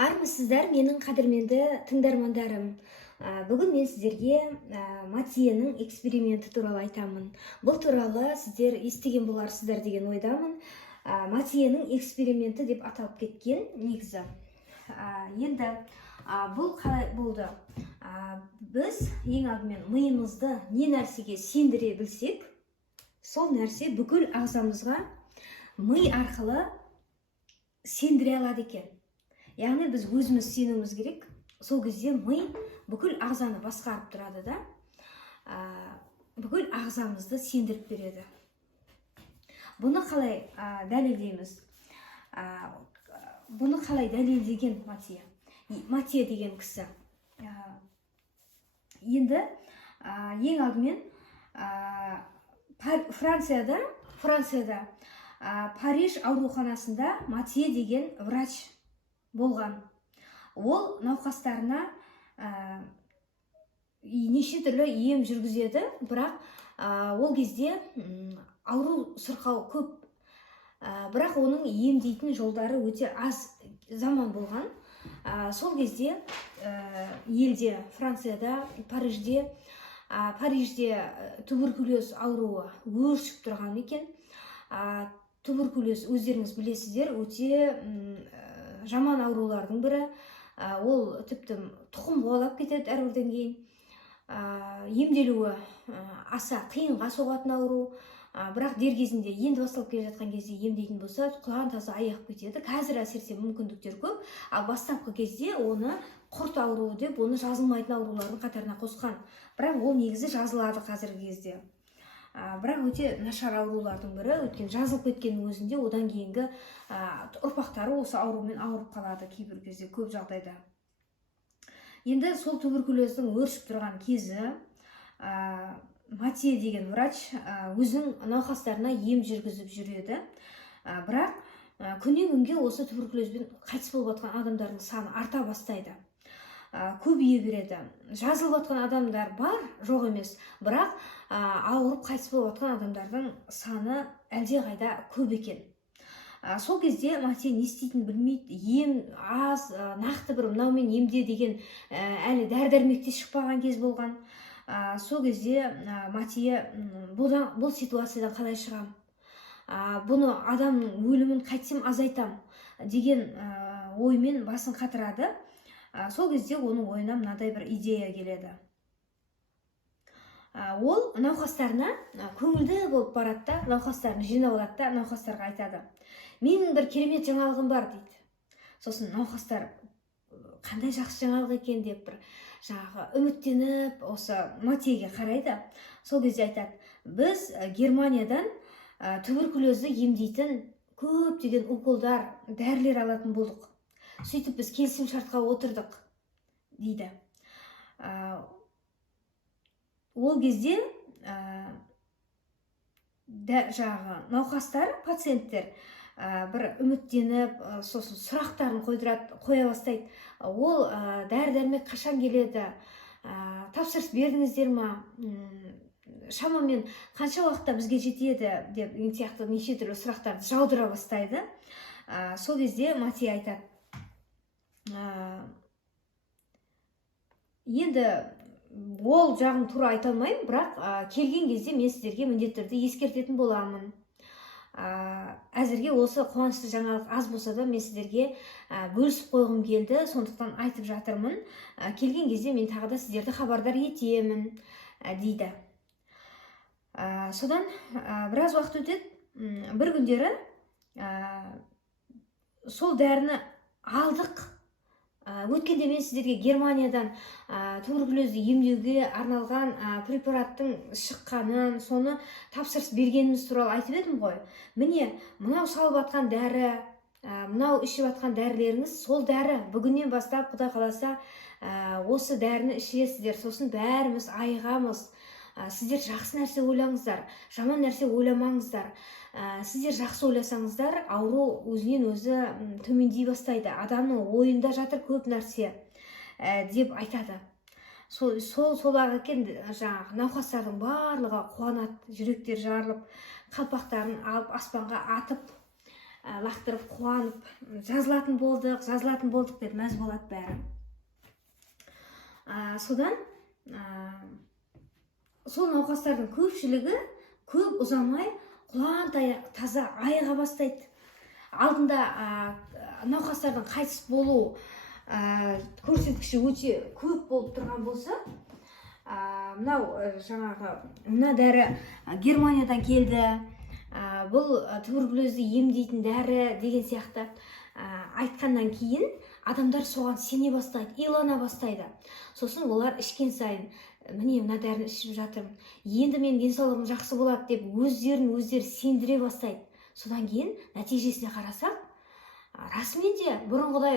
Армысыздар, менің қадірменді тыңдармандарым. Бүгін мен сіздерге Матьенің эксперименті туралы айтамын. Бұл туралы сіздер естіген боларсыздар деген ойдамын. Матьенің эксперименті деп аталып кеткен негізі. Енді бұл қалай болды? Біз ең алдымен миымызды не нәрсеге сендіре білсек, сол нәрсе бүкіл ағзамызға ми арқылы сендіре алады екен. Яғни біз өзіміз сенуіміз керек. Сол кезде ми бүкіл ағзаны басқарып тұрады да, бүкіл ағзамызды сендіріп береді. Бұны қалай дәлелдейміз? Бұны қалай дәлелдеген Матье деген кісі? Енді ең алдымен Францияда Париж ауруханасында Матье деген врач болған. Ол науқастарына неше түрлі ем жүргізеді, бірақ ол кезде ауру сырқау көп. Бірақ оның емдейтін жолдары өте аз заман болған. Сол кезде елде, Францияда, Парижде туберкулез ауруы өршіп тұрған екен. Туберкулез, өздеріңіз білесіздер, өте жаман аурулардың бірі. Ол тіпті тұқым қуалап кетеді әрбірден кейін. Емделуі аса қиынға соғатын ауру. Бірақ дер кезінде, енді басталып келе жатқан кезде емдейтін болса, құлан таза аяқ кетеді. Қазір әсіресе мүмкіндіктер көп. Ал бастапқы кезде оны құрт ауруы деп, оны жазылмайтын аурулардың қатарына қосқан. Бірақ ол негізі жазылады қазіргі кезде. Бірақ өте нашар аурулардың бірі, өткен жазылып кеткеннің өзінде одан кейінгі ұрпақтары осы аурумен ауырып қалады кейбір кезде, көп жағдайда. Енді сол туберкулездің өршіп тұрған кезі Матье деген врач өзінің науқастарына ем жүргізіп жүреді. Бірақ күннен күнге осы туберкулезбен қайтыс болып жатқан адамдардың саны арта бастайды. Көбейе береді. Жазылып жатқан адамдар бар, жоқ емес. Бірақ ауырып қайтыс болып жатқан адамдардың саны әлде қайда көп екен. Сол кезде Матье не істейтінін білмейді. Ем аз, нақты бір мынаумен емде деген әлі дәрі-дәрмекте шықпаған кез болған. Сол кезде Матье бұл ситуациядан қалай шығам? Бұны адамның өлімін қайтсем азайтам деген оймен басын қатырады. Сол кезде оның ойына мынадай бір идея келеді. Ол науқастарына көңілді болып барады да, науқастарын жинап алады да, науқастарға айтады: менің бір керемет жаңалығым бар дейді. Сосын науқастар қандай жақсы жаңалық екен деп бір үміттеніп осы Матьеге қарайды. Сол кезде айтады: біз Германиядан туберкулезді емдейтін көптеген уколдар, дәрілер алатын болдық. Сөйтіп біз келісім шартқа отырдық дейді. Ол кезде науқастар, пациенттер бір үміттеніп, сосын сұрақтарын қоя бастайды. Ол дәрі-дәрмек қашан келеді? Тапсырыс бердіңіздер ма? Шамамен қанша уақытта бізге жетеді деп сияқты неше түрлі сұрақтарды жаудыра бастайды. Сол кезде Матье айтады: енді ол жағын тура айта алмаймын, бірақ келген кезде мен сіздерге міндетті түрде ескертетін боламын. Әзірге осы қуанышты жаңалық аз болса да мен сіздерге бөлісіп қойғым келді, сондықтан айтып жатырмын. Келген кезде мен тағы да сіздерді хабардар етемін дейді. Содан біраз уақыт өтеді. Бір күндері сол дәріні алдық. Өткенде мен сіздерге Германиядан туберкулезді емдеуге арналған препараттың шыққанын, соны тапсырыс бергеніміз туралы айтып едім ғой. Міне, мынау салып жатқан дәрі, мынау ішіп жатқан дәрілеріңіз сол дәрі. Бүгіннен бастап, Құдай қаласа, осы дәріні ішесіздер, сосын бәріміз айығамыз. Сіздер жақсы нәрсе ойлаңыздар, жаман нәрсе ойламаңыздар. Сіздер жақсы ойласаңыздар, ауру өзінен өзі төмендей бастайды. Адамның ойында жатыр көп нәрсе деп айтады. Сол-ақ екен, науқастардың барлығы қуанады, жүректер жарылып, қалпақтарын алып аспанға атып лақтырып қуанып жазылатын болдық деп мәз болады бәрі. Содан сол науқастардың көпшілігі көп ұзамай құлан таза айыға бастайды. Алдында науқастардың қайтыс болу көрсеткіші өте көп болып тұрған болса, мына дәрі Германиядан келді, бұл туберкулезді емдейтін дәрі деген сияқты айтқаннан кейін адамдар соған сене бастайды, илана бастайды. Сосын олар ішкен сайын, міне мына дәріні ішіп жатырмын, енді мен денсаулығым жақсы болады деп өздері сендіре бастайды. Содан кейін нәтижесіне қарасақ, расымен де бұрынғыдай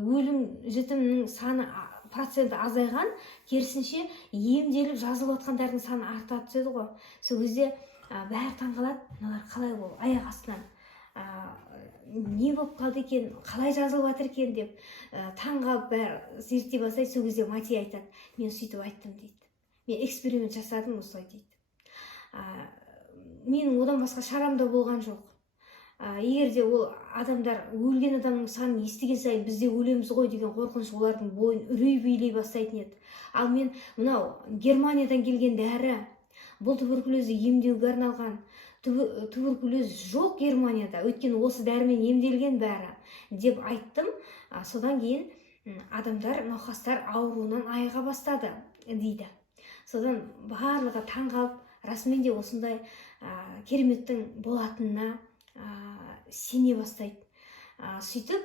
өлім-жітімнің саны проценті азайған, керісінше емделіп жазылып жатқандардың саны арта түседі ғой. Сол кезде бәрі таңғалады, мыналар қалай ол аяқ астынан не болып қалды екен, қалай жазылып жатыр екен деп таңғалып бәрі зерттей бастайды. Сол кезде Мати айтады, мен сөйтіп айттым дейді. Мен эксперимент жасадым осылай дейді. Менің одан басқа шарам да болған жоқ. Егер де ол адамдар өлген адамның санын естіген сайын бізде өлеміз ғой деген қорқыныш олардың бойын үрей билей бастайтын еді. Ал мен мынау Германиядан келген дәрі, бұл туберкулезді емдеуге арналған. Туберкулез жоқ Германияда, өйткені осы дәрімен емделген бәрі деп айттым. Содан кейін адамдар, науқастар ауруынан айыға бастады дейді. Содан барлығы таңғалып, расымен де осындай кереметтің болатынына сене бастайды. Сөйтіп,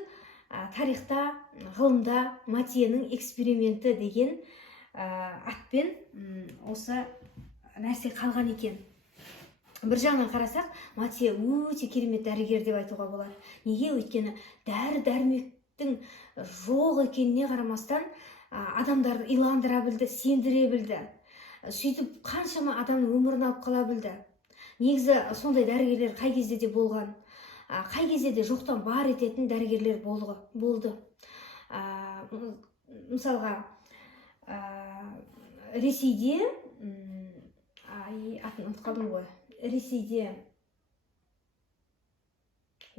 тарихта, ғылымда Матиенің эксперименті деген атпен осы нәрсе қалған екен. Бір жағынан қарасақ, Матие өте керемет дәрігер деп айтуға болады. Неге? Өйткені дәрі-дәрмектің жоқ екеніне қарамастан адамдарды иландыра білді, сендіре білді. Сөйтіп, қаншама адамның өмірін алып қала білді. Негізі сондай дәрігерлер қай кезде де болған, қай кезде де жоқтан бар ететін дәрігерлер болды. Мысалға, Ресейде, атын ұмытып қалдым ғой, Ресейде,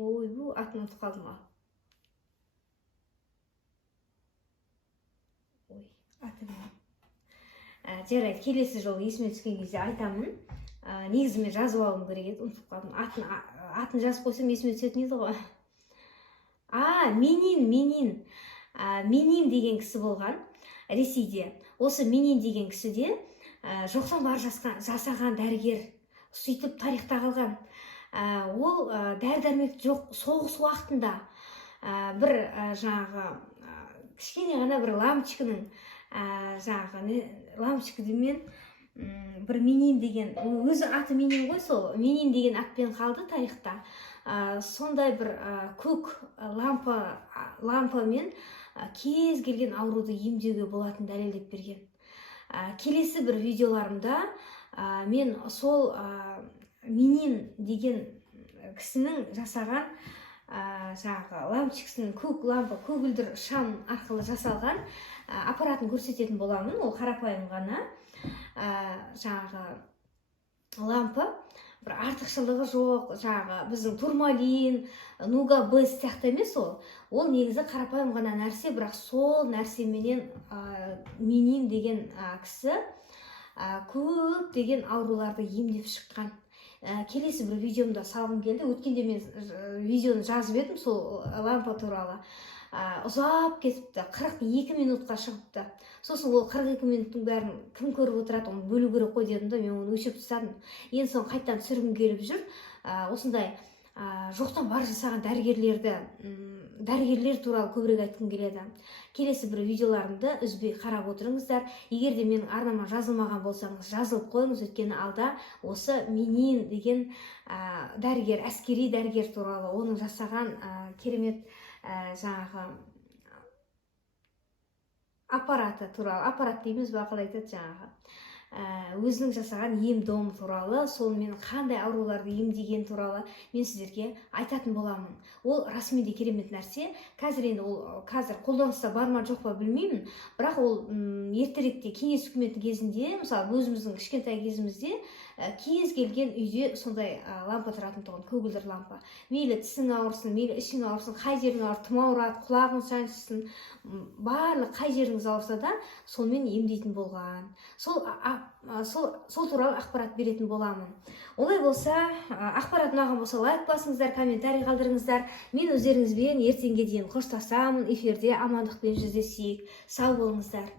атын ұмытып қалдым. Жарайды, келесі жолы есіме түскен кезде айтамын. Негізі мен жазып алуым керек еді, ұмытып қалдым. Атын жазып қойсам есіме түсетін еді ғой. Менин деген кісі болған Ресейде. Осы Менин деген кісі де жоқтан бар жасаған дәрігер, сөйтіп тарихта қалған. Ол дәрі-дәрмек жоқ, соғыс уақытында бір кішкене ғана бір лампочканың лампочкамен бір Менин деген, өзі аты Менин ғой, сол Менин деген атпен қалды тарихта. Сондай бір көк лампамен кез келген ауруды емдеуге болатын дәлелдеп берген. Келесі бір видеоларымда мен сол Менин деген кісінің жасаған лампочкасының көгілдір шам арқылы жасалған аппаратын көрсететін боламын. Ол қарапайым ғана лампа, бір артықшылығы жоқ, біздің турмалин, нуга без сияқты емес ол. Ол негізі қарапайым ғана нәрсе, бірақ сол нәрсеменен Менин деген кісі көп деген ауруларды емдеп шыққан. Келесі бір видеомда салғым келді. Өткенде мен видеоны жазып едім сол лампа туралы. Ұзап кетіпті, 42 минутқа шығыпты. Сосын ол 42 минуттың бәрін кім көріп отырады, оны бөлу керек қой дедім да, мен оны өшіріп тастадым. Енді соң қайттан түсіргім келіп жүр. Осындай жоқтан бар жасаған дәрігерлер туралы көбірек айтқым келеді. Келесі бір видеоларымды үзбей қарап отырыңыздар. Егер де менің арнама жазылмаған болсаңыз, жазылып қойыңыз, өйткені алда осы Менин деген дәрігер, әскери дәрігер туралы, оның жасаған керемет аппараты туралы, аппарат дейміз ба, қалай айтады, өзінің жасаған ем-дом туралы, сол мен қандай ауруларды емдеген туралы мен сіздерге айтатын боламын. Ол расымен де керемет нәрсе. Қазір қолданыста бар ма жоқ па білмеймін, бірақ ол ертеректе кеңес үкіметінің кезінде, мысалы өзіміздің кішкентай кезімізде кез келген үйде сондай лампа тұратын тұғын, көгілдір лампа. Мейлі тісің ауырсын, мейлі ішің ауырсын, қай жерің ауыр, тым ауырады, құлағың шаншысын, барлық қай жеріңіз ауырса да сонымен емдейтін болған. Сол туралы ақпарат беретін боламын. Олай болса, ақпарат ұнаған болса лайк басыңыздар, комментарий қалдырыңыздар. Мен өздеріңізбен ертеңге дейін қоштасамын. Эфирде амандықпен жүздесейік. Сау болыңыздар.